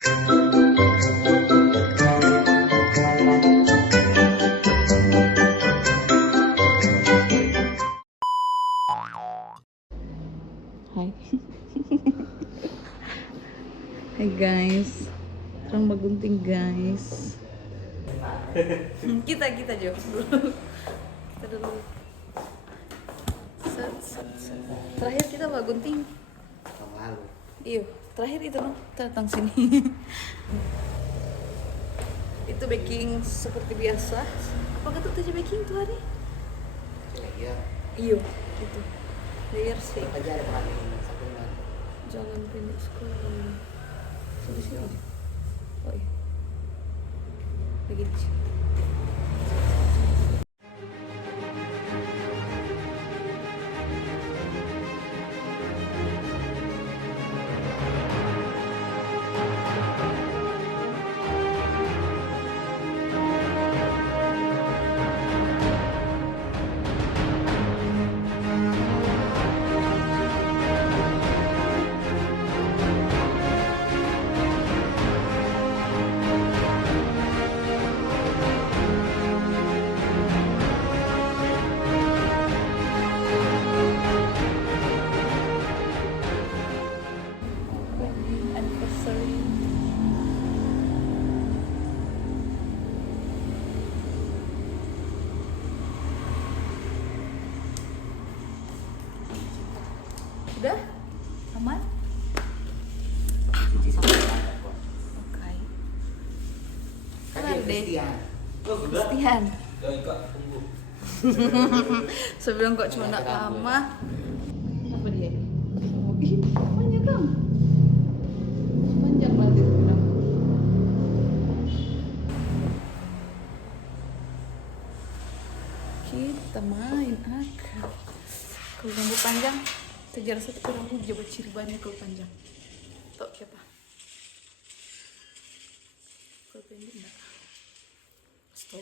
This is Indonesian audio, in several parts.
Hai. Hai guys. Terang bagunting guys. kita jawab dulu. Kita dulu. Set. Terakhir kita bagunting. Lalu. Iya, terakhir itu no, datang sini. Itu baking seperti biasa. Apa kata tadi baking tuh hari? Layer. Iya, itu. Layer steak. Aja ada kemarin satunya. Jangan pendek sekali. Di sini. Oh iya. Begini. Anniversary. Udah? Aman? Cuci sampai ada kok. Oke. Kan Kelar dia deh. Christian. Christian. Kak, tunggu. Sebelum kok cuma nak lama. Apa dia? Oh, ih, banyak kan? Banyak banget itu bilang. Kita main akar. Kalau rambut panjang, sejarah satu rambut jabat ciri banyak kalau panjang. Tok siapa? Kalau pendek enggak. Stop.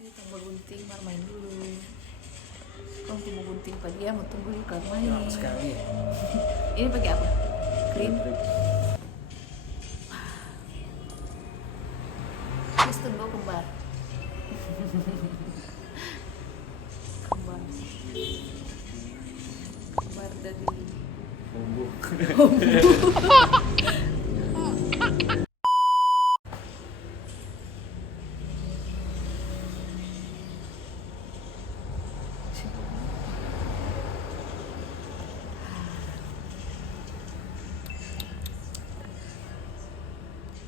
Ini tambah gunting, mar main dulu. Kamu mau gunting pagi ya, mau tunggu di kamar main. Sekali ya. Ini pakai apa? Krim. Terus tunggu kembar. Kembar dari Bumbu.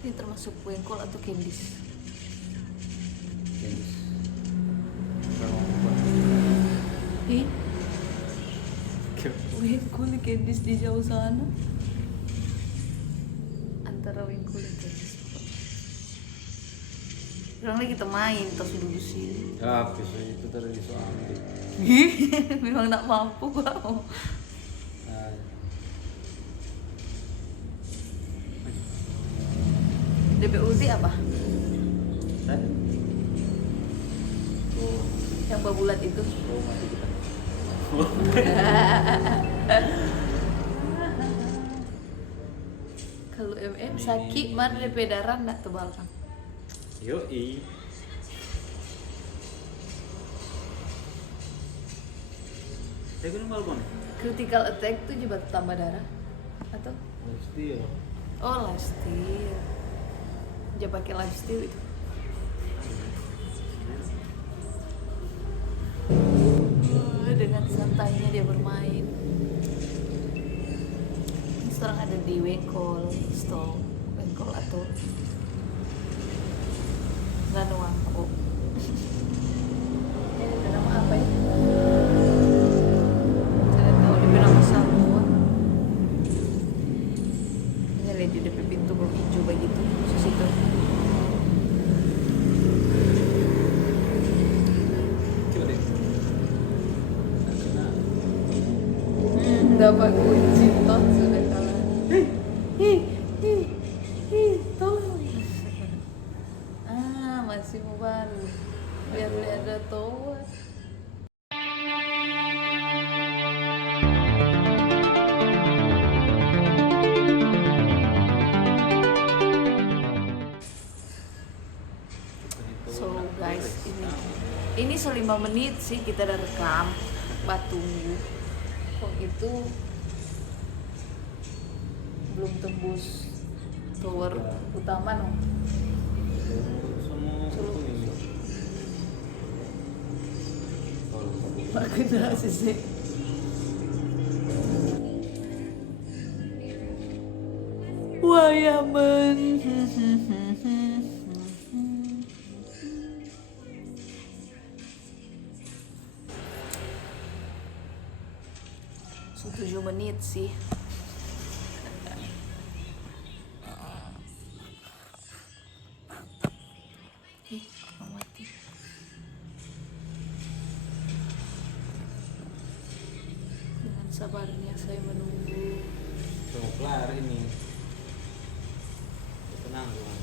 ini termasuk wengkol atau candies? Ih, wengkol candies di jauh sana. Antara wengkol dan candies. Orang lagi kita main, terus duduk sini. Ya, pisau itu tadi soalnya. Memang tak mampu gua. Nah, DPUZ apa? tadi. Yang babulat itu. Mati kita. Kalau sakit, mar DP darah nggak tebal kan? Yoi. Saya kan balkon. Critical attack tuh juga tambah darah atau? Pasti ya. Oh, lifesteal. Dia pakai lifesteal itu. Dengan santainya dia bermain. Ini sekarang ada di Wengkol Store, Wengkol atau Lanuang. Oh. Ini ada nama apa ya? Saya tahu dia nama sabun. Ini lihat di depan pintu hijau begitu, situ. Coba deh. Dapat kunci tot sudah kalah. Tolong. Masih mau baru. Biar lihat ada tower. ini 5 menit sih kita udah rekam. Tunggu. Kok itu belum tembus tower utama no. Semua ini. Pak kena sih. Wayaman. So 7 menit sih. Mati. Dengan sabarnya saya menunggu. Mau kelar ini. Tenang dong.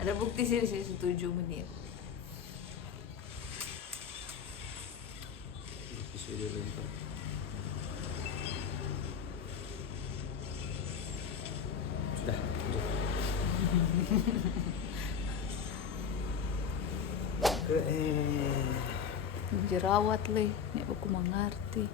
Ada bukti sih di sini 7 menit. Bisa dilempar. Sudah. Jerawat leh, nek aku mengerti.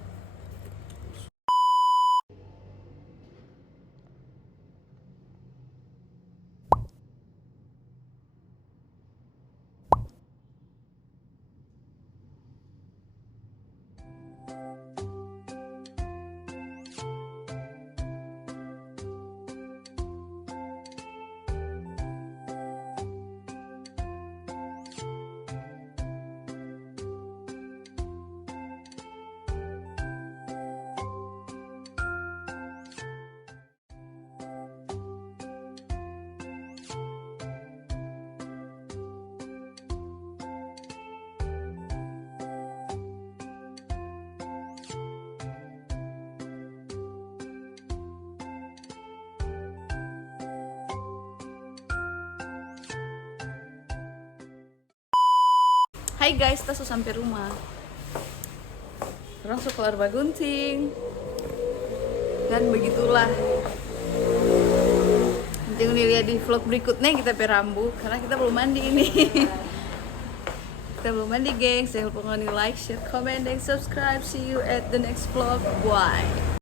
Hai guys, kita sudah sampai rumah. Orang suka keluar bagunting. Dan begitulah. Nanti lihat di vlog berikutnya kita perambu karena kita belum mandi ini. Kita belum mandi, gengs. Jangan lupa like, share, comment, dan subscribe. See you at the next vlog. Bye.